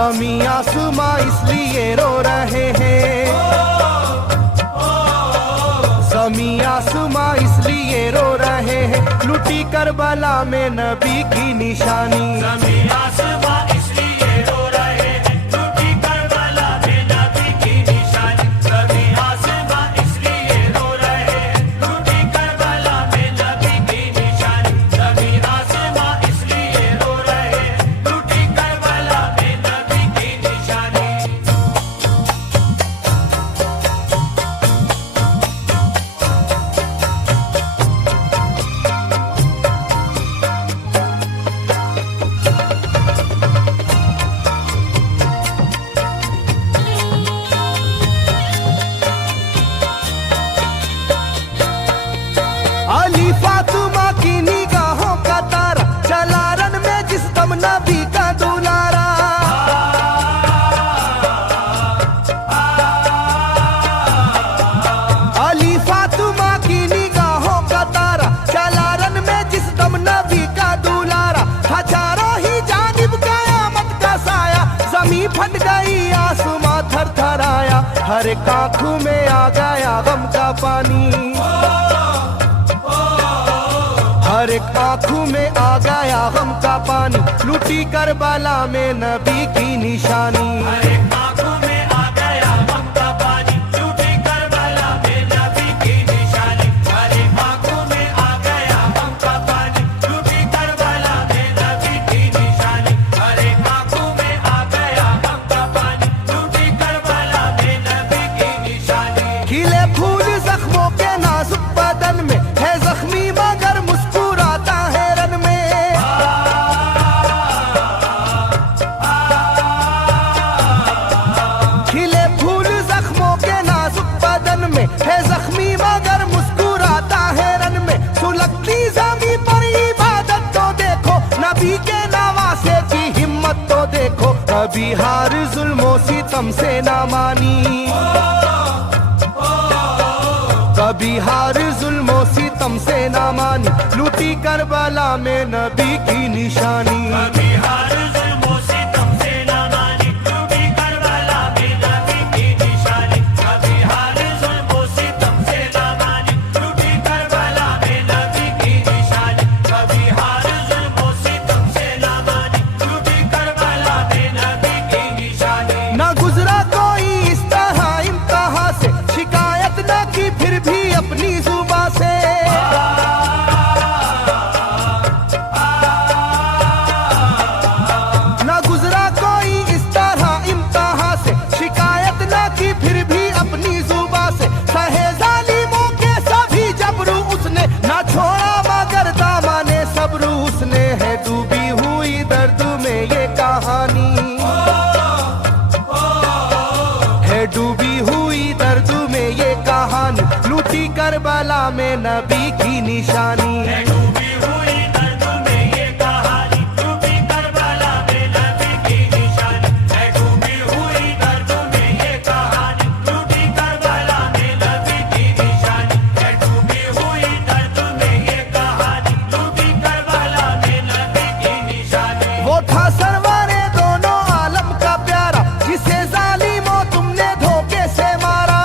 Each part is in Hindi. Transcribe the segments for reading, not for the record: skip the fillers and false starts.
ज़मीं आसमां इसलिए रो रहे हैं, ज़मीं आसमां इसलिए रो रहे हैं, लुटी करबला में नबी की निशानी। ज़मीं आसमां इसलिए रो रहे हैं, लुटी करबला में नबी की निशानी। ज़मीं आसमां इसलिए रो रहे हैं, लुटी करबला में नबी की निशानी। ज़मीं आसमां इसलिए रो रहे हैं, लुटी करबला में नबी की निशानी। अली फातिमा की निगाहों का तारा, चला रन में जिस दम नबी का दुलारा। अली फातिमा की निगाहों का तारा, चला रन में जिस दम नबी का दुलारा। था चारों ही जानिब कयामत का साया, जमीन फट गई आसमां थर थर आया। हर एक आंखों में आ गया गम का पानी, हर एक आंखों में आ गया गम का पानी, लुटी करबला में नबी की निशानी। हर एक आंखों में आ गया गम का पानी, लुटी करबला में नबी की निशानी। हर एक आंखों में आ गया गम का पानी, लुटी करबला में नबी की निशानी। हर एक आंखों में आ गया गम का पानी, लुटी करबला में नबी की निशानी। खिले फूल जख्मों के नाजुक बदन में, है जख्मी मगर मुस्कुराता है रन में। खिले फूल जख्मों के नाजुक बदन में, है जख्मी मगर मुस्कुराता है रन में। सुलगती ज़मीं पर इबादत तो देखो, नबी के नवासे की हिम्मत तो देखो। कभी हार जुल्मों सितम से ना मानी, कभी हार जुल्मों सितम से ना मानी, लुटी करबला में नबी की निशानी। कभी हार जुल्मों सितम से ना मानी, लुटी करबला में नबी की निशानी। कभी हार जुल्मों सितम से ना मानी, लुटी करबला में नबी की निशानी। कभी हार जुल्मों सितम से ना मानी, लुटी करबला में नबी की निशानी। ना गुजरा कोई इस तरह इम्तिहा से, शिकायत न की फिर भी अपनी जुबां से। ना गुजरा कोई इस तरह इम्तिहा से, शिकायत न की फिर भी अपनी जुबां से। सहे जालिमों के सभी जबरू उसने, ना छोड़ा मगर दामने सब्र उसने। है डूबी हुई दर्द में ये कहानी, है डूबी हुई दर्द में ये कहानी, लुटी करबला में नबी की निशानी। है डूबी हुई दर्द में ये कहानी, लुटी करबला में नबी की निशानी। है डूबी हुई दर्द में ये कहानी, लुटी करबला में नबी की निशानी। है डूबी हुई दर्द में ये कहानी, लुटी करबला में नबी की निशानी। वो था सरवारे दोनों आलम का प्यारा, जिसे जालिमों तुमने धोखे से मारा।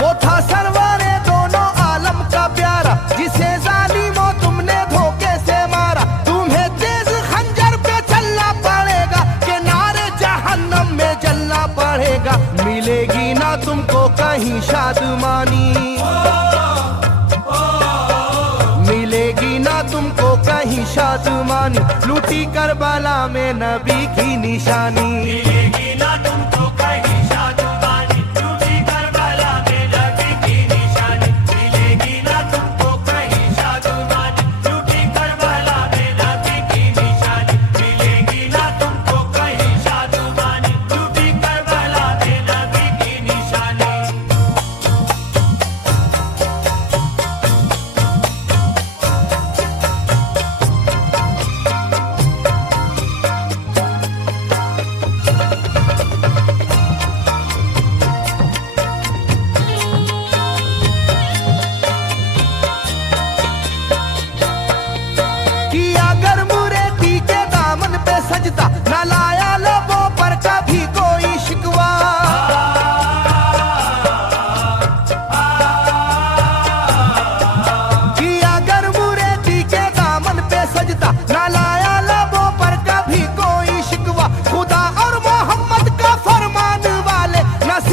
वो था सरवारे दोनों आलम का प्यारा, जिसे जालिमों तुमने धोखे से मारा। तुम्हें तेज खंजर पे चलना पड़ेगा, कि नारे जहन्नम में जलना पड़ेगा। मिलेगी ना तुमको कहीं शादमानी, मिलेगी ना तुमको कहीं शादमानी, लुटी करबला में नबी की निशानी। मिलेगी ना तुमको कहीं शादमानी, लुटी करबला में नबी की निशानी। मिलेगी ना तुमको कहीं शादमानी, लुटी करबला में नबी की निशानी। मिलेगी ना तुमको कहीं शादमानी, लुटी करबला में नबी की निशानी।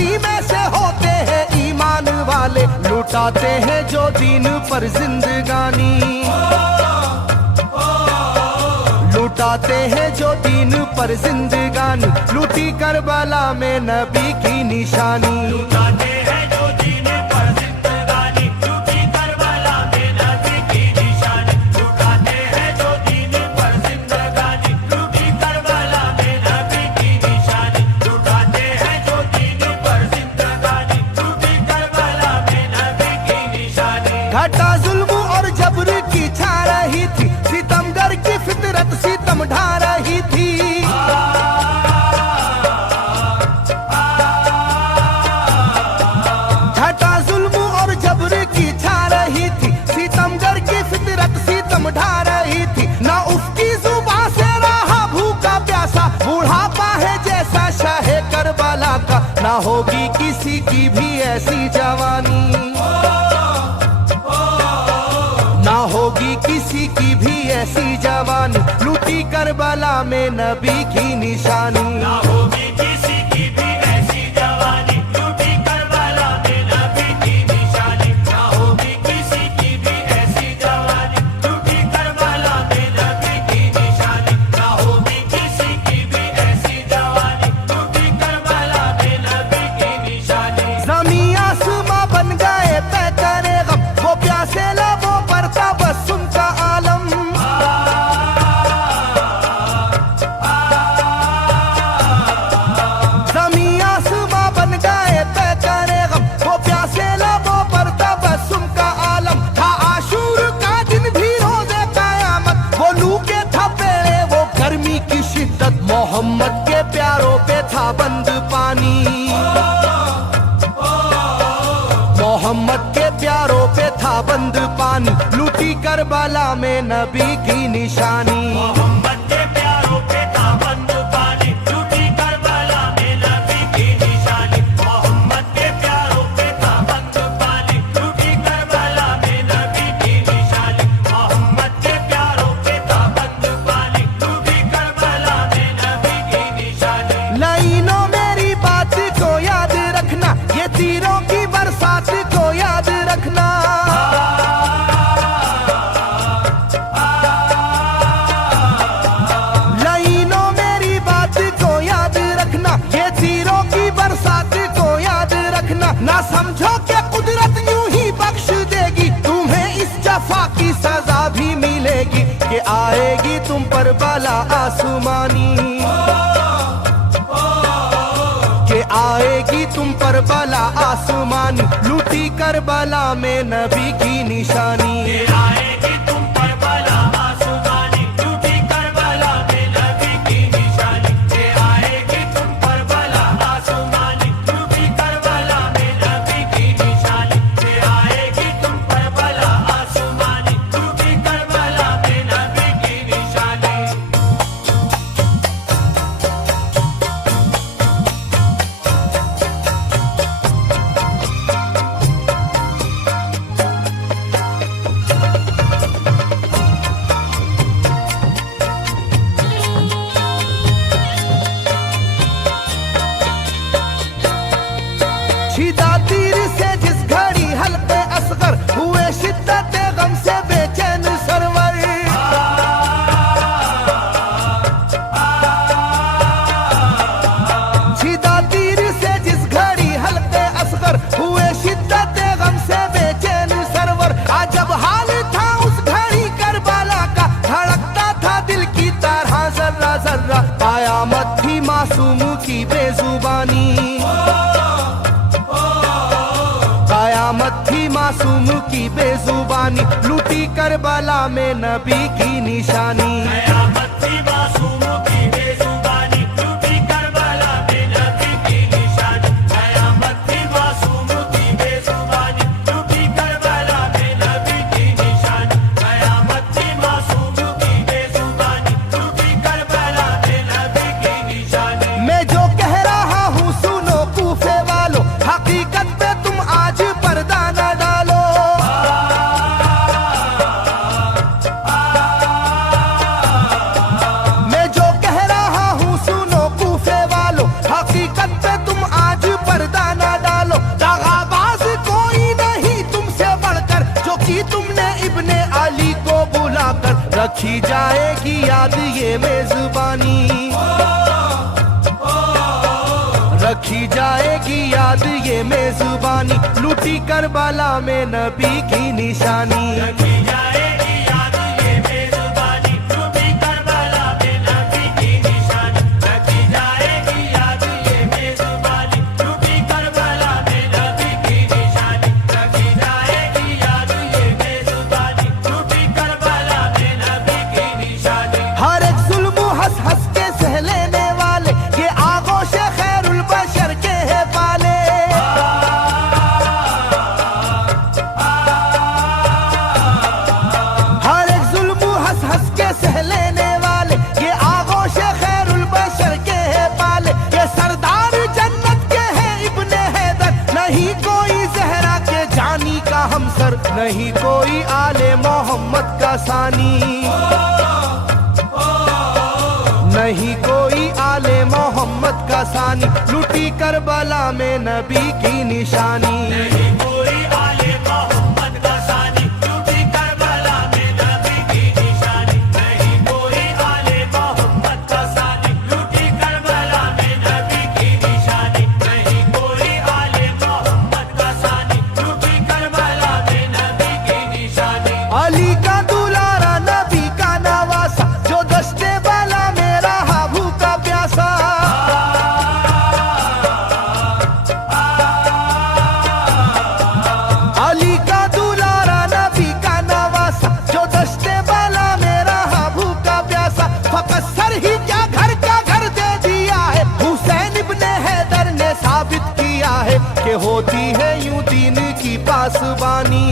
उसी में से होते हैं ईमान वाले, लुटाते हैं जो दीन पर जिंदगानी, लुटाते हैं जो दीन पर जिंदगानी, लूटी करबला में नबी की निशानी। लुटाते हैं जो दीन पर जिंदगानी, लूटी करबला में नबी की निशानी। लुटाते हैं जो दीन पर जिंदगानी, लूटी करबला में नबी की निशानी। लुटाते हैं जो दीन पर जिंदगानी, लूटी करबला में नबी की निशानी। घटा जुल्म और जबर की छा रही थी, सितमगर की फितरत सितम ढा रही थी। घटा जुल्म और जबर की छा रही थी, सितमगर की फितरत सितम ढा रही थी। ना उसकी जुबान से रहा भूखा प्यासा, बुढ़ापा है जैसा शाहे करबला का, ना होगी किसी की भी ऐसी जवानी, ना होगी किसी की भी ऐसी जवानी, लूटी करबला में नबी की निशानी। ना होगी किसी की भी ऐसी जवानी, लूटी करबला में नबी की निशानी। ना होगी किसी की भी ऐसी जवानी, लूटी करबला में नबी की निशानी। ना होगी किसी की भी ऐसी जवानी, लूटी करबला में नबी की निशानी। ज़मीं आसमां बन गए तय करे गम, वो प्यासे लबों पर तबस्सुम का आलम। ज़मीं आसमां बन गए तय करे गम, वो प्यासे लबों पर तबस्सुम का आलम। था आशूर का दिन भी रोज़े क़यामत, वो लू के थपेड़े वो गर्मी की शिद्दत, मोहम्मद के प्यारों पे था बंद पानी, मोहम्मद के प्यारों पे था बंद पानी, लूटी करबला में नबी की निशानी। मोहम्मद के प्यारों पे था बंद पानी, लूटी करबला में नबी की निशानी। मोहम्मद के प्यारों पे था बंद पानी, लूटी करबला में नबी की निशानी। मोहम्मद के प्यारों पे था बंद पानी, लूटी करबला में नबी की निशानी। लाइनों मेरी बात को याद रखना, ये तीरों की बरसात को याद रखना। लाइनों मेरी बात को याद रखना, ये तीरों की बरसात को याद रखना। ना समझो कि कुदरत यूं ही बख्श देगी, तुम्हें इस जफा की सजा भी मिलेगी, कि आएगी तुम पर बला आसमानी, कि आएगी तुम पर बला आसमानी, लूटी करबला में नबी की निशानी। ये आएगी तुम पर बला आसमानी, लूटी करबला में नबी की निशानी। ये आएगी तुम पर बला आसमानी, लूटी करबला में नबी की निशानी। ये आएगी तुम पर बला आसमानी, लूटी करबला में नबी की निशानी। छिदा तीर से जिस घड़ी हल्के असगर हुए, शिद्दत गम से बेचैन सरवर। छिदा तीर से जिस घड़ी हल्के असगर हुए, शिद्दत गम से बेचैन सरवर। अजब हाल था उस घड़ी करबला का, धड़कता था दिल की तरह जर्रा जर्रा। कयामत थी मासूम की बेजुबानी, कयामत थी मासूम की बेजुबानी, लूटी करबला में नबी की निशानी। कयामत थी मासूम की बेजुबानी, लूटी करबला में नबी की निशानी। कयामत थी मासूम की बेजुबानी, लूटी करबला में नबी की निशानी। कयामत थी मासूम की बेजुबानी, लूटी करबला में नबी की निशानी। मैं जो कह रहा हूँ सुनो कूफे वालों, हकीकत पे तुम आज पर्दा न डालो। मैं जो कह रहा हूँ रखी जाएगी याद ये मेजबानी, रखी जाएगी याद ये मेजबानी, लूटी करबला में नबी की निशानी। रखी जाएगी याद ये मेजबानी, लूटी करबला में नबी की निशानी। रखी जाएगी याद ये मेजबानी, लूटी करबला में नबी की निशानी। रखी जाएगी याद ये मेजबानी, लूटी करबला में नबी की निशानी। हर एक जुल्म हंस हंस के सह लेने वाले, ये आगोश खैरुल बशर के है पाले। हर एक जुल्म हंस हंस के सह लेने वाले, ये आगोश खैरुल बशर के है पाले। ये सरदार जन्नत के हैं इब्ने हैदर, नहीं कोई जहरा के जानी का हमसर, नहीं कोई आले मोहम्मद का सानी, नहीं कोई आले मोहम्मद का सानी, लूटी करबला में नबी की निशानी। नहीं कोई आले मोहम्मद का सानी, लूटी करबला में नबी की निशानी। नहीं कोई आले मोहम्मद का सानी, लूटी करबला में नबी की निशानी। नहीं कोई आले मोहम्मद का सानी, लूटी करबला में नबी की निशानी। अली का दुलारा नबी का नवासा, जो दस्ते वाला मेरा हाबू का प्यासा। अली का दुलारा नबी का नवासा, जो दस्ते वाला मेरा हाबू का प्यासा। फकत सर ही क्या घर का घर दे दिया है, हुसैन इब्ने हैदर ने साबित किया है कि होती है यूं दीन की पासबानी,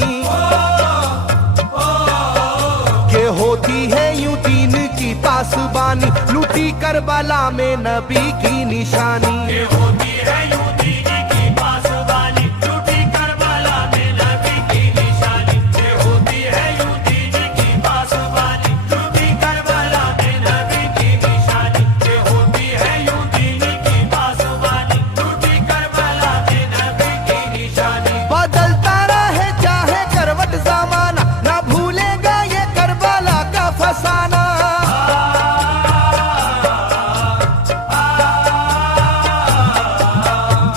के होती है यूं दीन की पासबानी, लूटी करबला में नबी की निशानी। ये होती है यूं दीन की पासबानी, लूटी करबला में नबी की निशानी। ये होती है यूं दीन की पासबानी, लूटी करबला में नबी की निशानी। ये होती है यूं दीन की पासबानी, लूटी करबला में नबी की निशानी। बदलता रहे चाहे करवट जमाना, ना भूलेगा ये करबला का फसाना।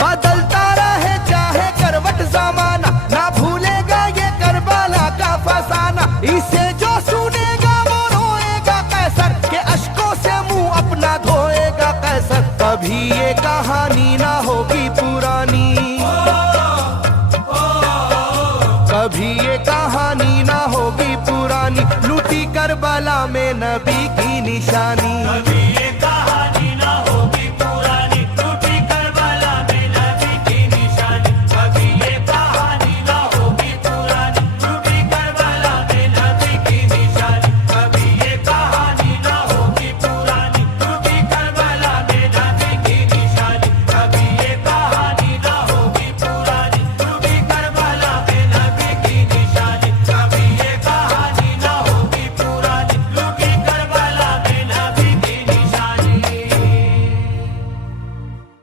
बदलता रहे चाहे करवट जमाना, ना भूलेगा ये करबला का फसाना। इसे जो सुनेगा वो रोएगा कैसर, के अश्कों से मुंह अपना धोएगा कैसर। कभी ये कहानी ना होगी पुरानी, कभी ये कहानी ना होगी पुरानी, लूटी करबला में नबी की निशानी।